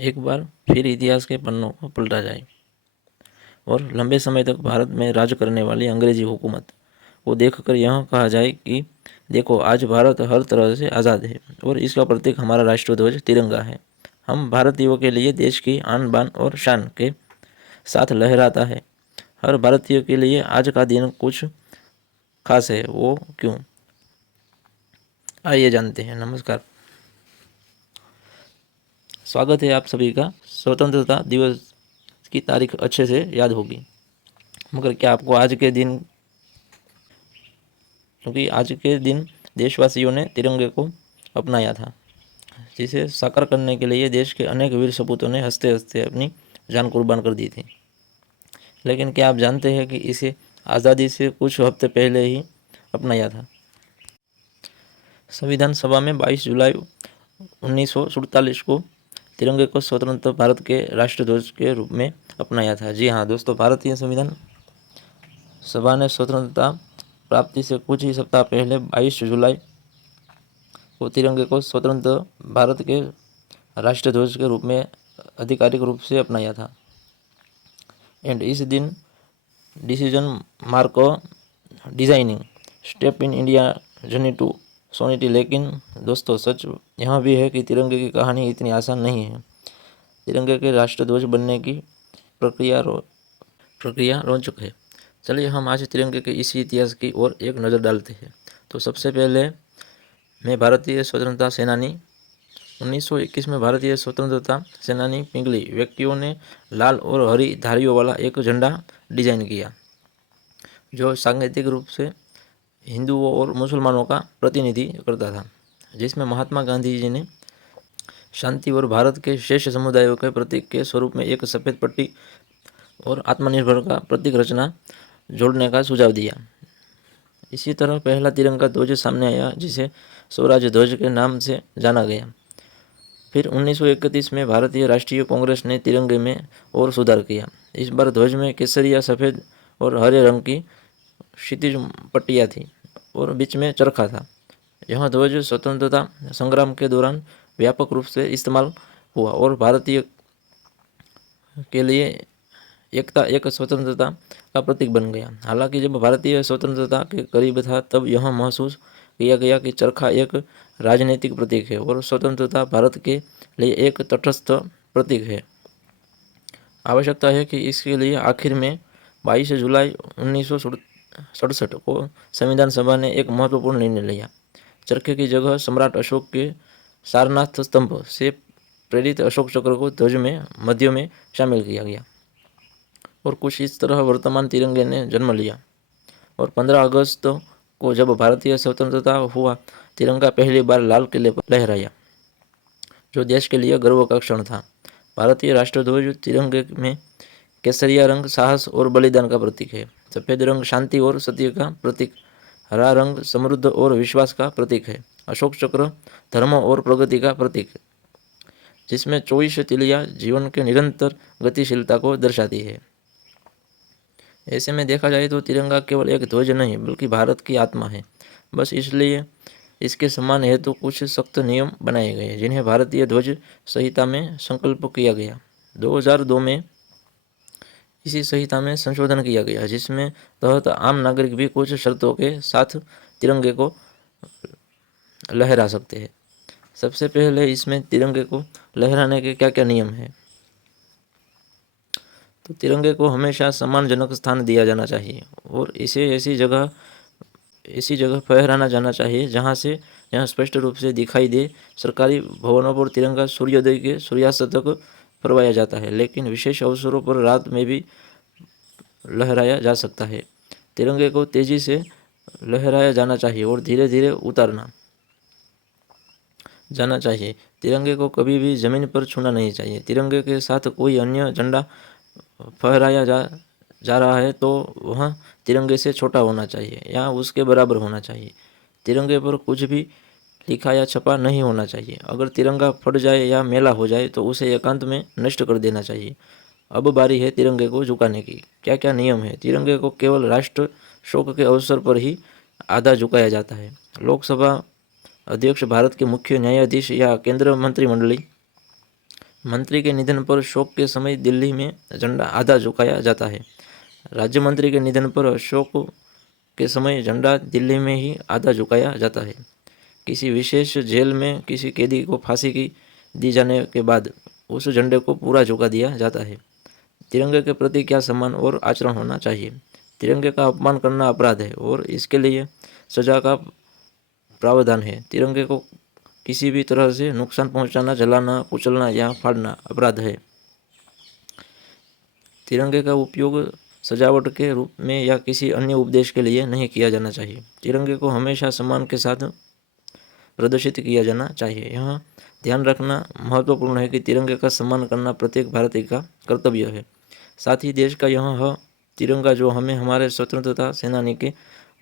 एक बार फिर इतिहास के पन्नों को पलटा जाए और लंबे समय तक भारत में राज करने वाली अंग्रेजी हुकूमत को देखकर यह कहा जाए कि देखो, आज भारत हर तरह से आज़ाद है और इसका प्रतीक हमारा राष्ट्रध्वज तिरंगा है। हम भारतीयों के लिए देश की आन बान और शान के साथ लहराता है। हर भारतीय के लिए आज का दिन कुछ खास है। वो क्यों? आइए जानते हैं। नमस्कार, स्वागत है आप सभी का। स्वतंत्रता दिवस की तारीख अच्छे से याद होगी, मगर क्या आपको आज के दिन, क्योंकि आज के दिन देशवासियों ने तिरंगे को अपनाया था, जिसे साकार करने के लिए देश के अनेक वीर सपूतों ने हंसते हंसते अपनी जान कुर्बान कर दी थी। लेकिन क्या आप जानते हैं कि इसे आज़ादी से कुछ हफ्ते पहले ही अपनाया था। संविधान सभा में 22 जुलाई 1947 को तिरंगे को स्वतंत्र भारत के राष्ट्रध्वज के रूप में अपनाया था। जी हाँ दोस्तों, भारतीय संविधान सभा ने स्वतंत्रता प्राप्ति से कुछ ही सप्ताह पहले 22 जुलाई को तिरंगे को स्वतंत्र भारत के राष्ट्रध्वज के रूप में आधिकारिक रूप से अपनाया था। एंड इस दिन decision mark designing step in India journey to सोनिटी। लेकिन दोस्तों, सच यह भी है कि तिरंगे की कहानी इतनी आसान नहीं है। तिरंगे के राष्ट्रध्वज बनने की प्रक्रिया रोचक है। चलिए हम आज तिरंगे के इसी इतिहास की ओर एक नज़र डालते हैं। तो सबसे पहले मैं भारतीय स्वतंत्रता सेनानी 1921 में भारतीय स्वतंत्रता सेनानी पिंगली व्यक्तियों ने लाल और हरी धारियों वाला एक झंडा डिजाइन किया, जो सांकेतिक रूप से हिंदुओं और मुसलमानों का प्रतिनिधि करता था, जिसमें महात्मा गांधी जी ने शांति और भारत के शेष समुदायों के प्रतीक के स्वरूप में एक सफ़ेद पट्टी और आत्मनिर्भर का प्रतीक रचना जोड़ने का सुझाव दिया। इसी तरह पहला तिरंगा ध्वज सामने आया, जिसे स्वराज ध्वज के नाम से जाना गया। फिर 1931 में भारतीय राष्ट्रीय कांग्रेस ने तिरंगे में और सुधार किया। इस बार ध्वज में केसरिया, सफ़ेद और हरे रंग की क्षितिज पट्टियाँ थी और बीच में चरखा था। यह ध्वज स्वतंत्रता संग्राम के दौरान व्यापक रूप से इस्तेमाल हुआ और भारतीय के लिए एकता एक स्वतंत्रता का प्रतीक बन गया। हालांकि जब भारतीय स्वतंत्रता के करीब था, तब यह महसूस किया गया कि चरखा एक राजनीतिक प्रतीक है और स्वतंत्रता भारत के लिए एक तटस्थ प्रतीक है। आवश्यकता है कि इसके लिए आखिर में 22 जुलाई 1967 को संविधान सभा ने एक महत्वपूर्ण निर्णय लिया। चरखे की जगह सम्राट अशोक के सारनाथ स्तंभ से प्रेरित अशोक चक्र को ध्वज में मध्य में शामिल किया गया और कुछ इस तरह वर्तमान तिरंगे ने जन्म लिया। और 15 अगस्त को जब भारतीय स्वतंत्रता हुआ, तिरंगा पहली बार लाल किले पर लहराया, जो देश के लिए गर्व का क्षण था। भारतीय राष्ट्रध्वज तिरंगे में केसरिया रंग साहस और बलिदान का प्रतीक है, सफ़ेद रंग शांति और सत्य का प्रतीक, हरा रंग समृद्ध और विश्वास का प्रतीक है, अशोक चक्र धर्म और प्रगति का प्रतीक है, जिसमें 24 तिलियां जीवन के निरंतर गतिशीलता को दर्शाती है। ऐसे में देखा जाए तो तिरंगा केवल एक ध्वज नहीं, बल्कि भारत की आत्मा है। बस इसलिए इसके सम्मान हेतु कुछ सख्त नियम बनाए गए, जिन्हें भारतीय ध्वज संहिता में संकल्प किया गया। 2002 में इसी संहिता में संशोधन किया गया, जिसमें तहत आम नागरिक भी कुछ शर्तों के साथ तिरंगे को लहरा सकते हैं। सबसे पहले इसमें तिरंगे को लहराने के क्या क्या नियम हैं। तो तिरंगे को हमेशा सम्मानजनक स्थान दिया जाना चाहिए और इसे ऐसी जगह फहराना जाना चाहिए जहाँ स्पष्ट रूप से दिखाई दे। सरकारी भवनों पर तिरंगा सूर्योदय के सूर्यास्त तक फहराया जाता है, लेकिन विशेष अवसरों पर रात में भी लहराया जा सकता है। तिरंगे को तेजी से लहराया जाना चाहिए और धीरे धीरे उतारना जाना चाहिए। तिरंगे को कभी भी ज़मीन पर छूना नहीं चाहिए। तिरंगे के साथ कोई अन्य झंडा फहराया जा रहा है तो वह तिरंगे से छोटा होना चाहिए या उसके बराबर होना चाहिए। तिरंगे पर कुछ भी लिखा या छपा नहीं होना चाहिए। अगर तिरंगा फट जाए या मैला हो जाए तो उसे एकांत में नष्ट कर देना चाहिए। अब बारी है तिरंगे को झुकाने की। क्या क्या नियम है? तिरंगे को केवल राष्ट्र शोक के अवसर पर ही आधा झुकाया जाता है। लोकसभा अध्यक्ष, भारत के मुख्य न्यायाधीश या केंद्रीय मंत्रिमंडली मंत्री के निधन पर शोक के समय दिल्ली में झंडा आधा झुकाया जाता है। राज्य मंत्री के निधन पर शोक के समय झंडा दिल्ली में ही आधा झुकाया जाता है। किसी विशेष जेल में किसी कैदी को फांसी की दी जाने के बाद उस झंडे को पूरा झुका दिया जाता है। तिरंगे के प्रति क्या सम्मान और आचरण होना चाहिए? तिरंगे का अपमान करना अपराध है और इसके लिए सजा का प्रावधान है। तिरंगे को किसी भी तरह से नुकसान पहुंचाना, जलाना, कुचलना या फाड़ना अपराध है। तिरंगे का उपयोग सजावट के रूप में या किसी अन्य उद्देश्य के लिए नहीं किया जाना चाहिए। तिरंगे को हमेशा सम्मान के साथ प्रदर्शित किया जाना चाहिए। यहाँ ध्यान रखना महत्वपूर्ण है कि तिरंगे का सम्मान करना प्रत्येक भारतीय का कर्तव्य है। साथ ही देश का यह तिरंगा जो हमें हमारे स्वतंत्रता सेनानी के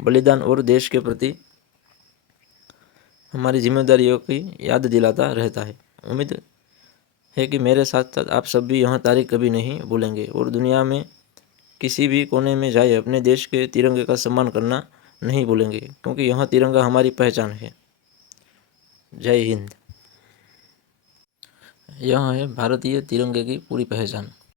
बलिदान और देश के प्रति हमारी जिम्मेदारियों की याद दिलाता रहता है। उम्मीद है कि मेरे साथ साथ आप सब भी यह तारीख कभी नहीं भूलेंगे और दुनिया में किसी भी कोने में जाए अपने देश के तिरंगे का सम्मान करना नहीं भूलेंगे, क्योंकि यह तिरंगा हमारी पहचान है। जय हिंद। यह है भारतीय तिरंगे की पूरी पहचान।